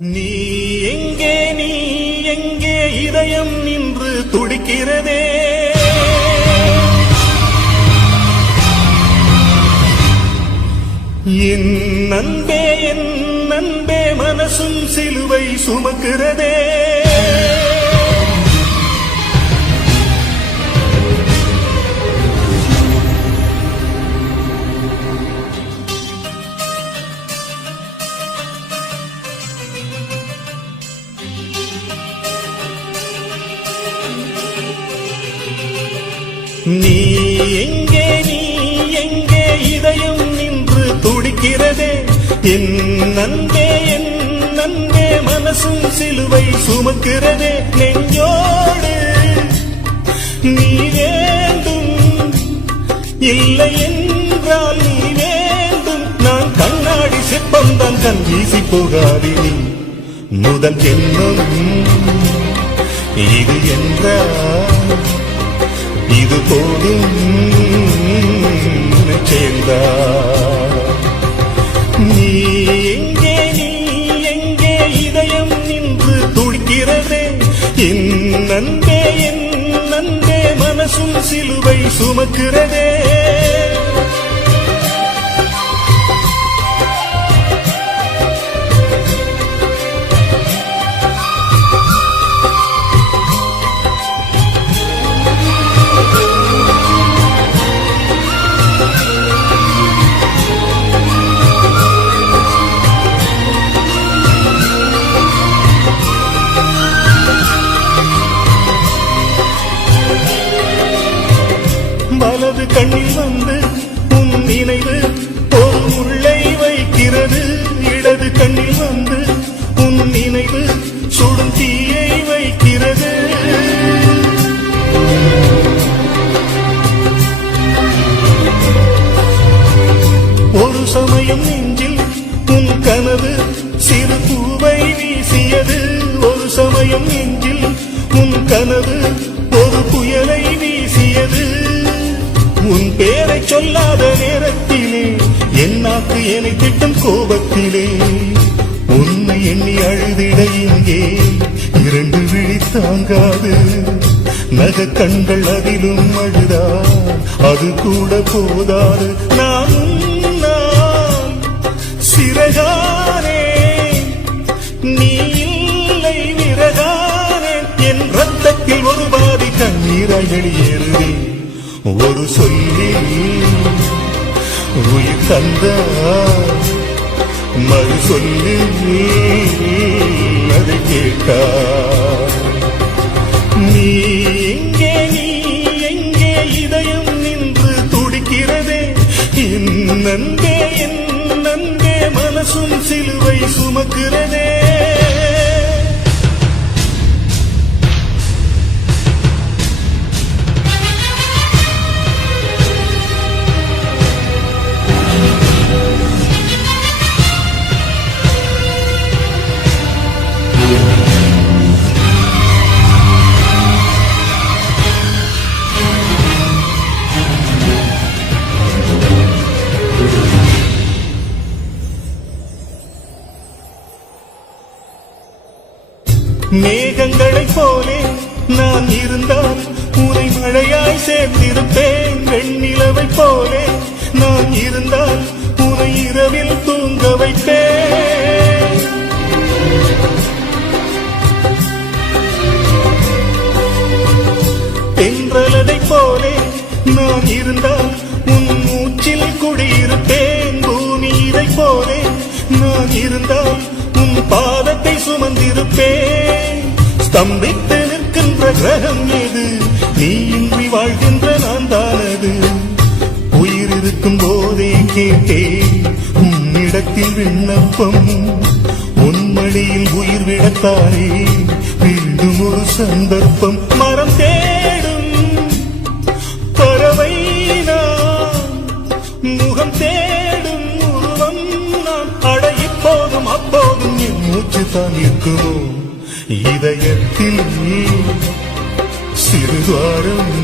நீ எங்கே இதயம் நின்று துடிக்கிறதே, என் நன்பே மனசும் சிலுவை சுமக்கிறதே. நீ எங்கே இதயம் நின்று துடிக்கிறதே, என் நன்பே மனசும் சிலுவை சுமக்கிறதே. நெஞ்சோடு நீ வேண்டும், இல்லை என்றால் நீ வேண்டும். நான் கண்ணாடி சிற்பம்தான், கண் வீசி போகாதே நீ. முதல் ஜென்மம் இது என்றால் இது போதும் சேர்ந்தா. நீ எங்கே இதயம் நின்று துடிக்கிறதே, என் நன்பே மனசும் சிலுவை சுமக்கிறதே. வலது கண்ணில் வந்து உன் நினைவு ஒரு முள்ளை வைக்கிறது, இடது கண்ணில் வந்து உன் நினைவு சுடும் தீயை வைக்கிறது. ஒரு சமயம் நெஞ்சில் உன் கனவு சிறு பூவை வீசியது, ஒரு சமயம் நெஞ்சில் உன் கனவு ஒரு புயலை வீசியது. உன் பேரை சொல்லாத நேரத்திலே என் நாக்கு என்னை திட்டும் கோபத்திலே உன்னை எண்ணி அழுதிட இங்கே இரண்டு விழி தாங்காது. நக கண்கள் அதிலும் அழுதா அது கூட போதாது. நான் சிறகானே நீ இல்லை விறகானே, என் ரத்தத்தில் ஒரு பாதி கண்ணீராய் வெளியேறுதே. ஒரு சொல்லி உயிர் தந்த மறு சொல்லி அதை கேட்டா. நீ எங்கே இதயம் நின்று துடிக்கிறதே, என் நன்பே மனசும் சிலுவை சுமக்கிறதே. மேகங்களைப் போலே நான் இருந்தால் உனை மழையாய் சேர்ந்திருப்பேன். வெண்ணிலவைப் போலே நான் இருந்தால் உனை இரவில் தூங்க வைப்பேன். தென்றலைப் போலே நான் இருந்தால் உன் மூச்சில் குடியிருப்பேன். பூநீரைப் போலே நான் இருந்தால் உன் பாதத்தை சுமந்திருப்பேன். ஸ்தம்பித்து நிற்கின்ற கிரகம் எது, நீ இன்றி வாழ்கின்ற நான் தானது. உயிர் இருக்கும் போதே கேட்டேன் உன்னிடத்தில் விண்ணப்பம், உன் மடியில் உயிர் விடத்தானே மீண்டும் ஒரு சந்தர்ப்பம். மரம் தேடும் பறவை நான், முகம் தேடும் உருவம் நான். இப்போதும் அப்போதும் என் மூச்சு தான் இருக்குமோ இதயத்தில் சிறுவாரம்.